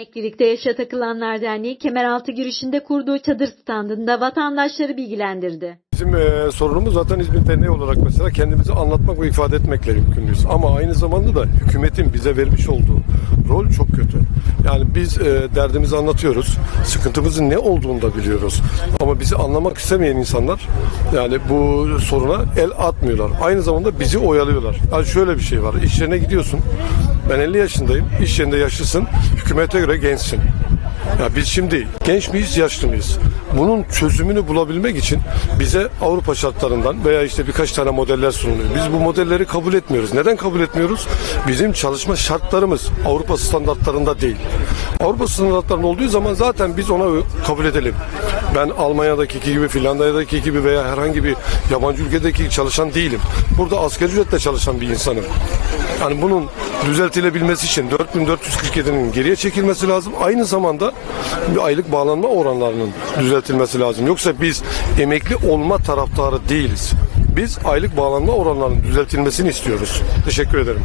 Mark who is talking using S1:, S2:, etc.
S1: Emeklilikte Yaşa Takılanlar Derneği Kemeraltı girişinde kurduğu çadır standında vatandaşları bilgilendirdi.
S2: Bizim e, sorunumuz zaten İzmir Derneği olarak mesela kendimizi anlatmak ve ifade etmekle yükümlüyüz. Ama aynı zamanda da hükümetin bize vermiş olduğu rol çok kötü. Yani biz e, derdimizi anlatıyoruz. Sıkıntımızın ne olduğunu da biliyoruz. Ama bizi anlamak istemeyen insanlar yani bu soruna el atmıyorlar. Aynı zamanda bizi oyalıyorlar. Yani şöyle bir şey var. İş yerine gidiyorsun. Ben 50 yaşındayım. İş yerinde yaşlısın. Hükümete göre gençsin. Ya biz şimdi genç miyiz, yaşlı mıyız? Bunun çözümünü bulabilmek için bize Avrupa şartlarından veya işte birkaç tane modeller sunuluyor. Biz bu modelleri kabul etmiyoruz. Neden kabul etmiyoruz? Bizim çalışma şartlarımız Avrupa standartlarında değil. Avrupa standartlarında olduğu zaman zaten biz ona kabul edelim. Ben Almanya'daki gibi, Finlandiya'daki gibi veya herhangi bir yabancı ülkedeki çalışan değilim. Burada asgari ücretle çalışan bir insanım. Yani bunun düzeltilebilmesi için 4447'nin geriye çekilmesi lazım. Aynı zamanda bir aylık bağlanma oranlarının düzeltilmesi lazım. Yoksa biz emekli olma taraftarı değiliz. Biz aylık bağlanma oranlarının düzeltilmesini istiyoruz. Teşekkür ederim.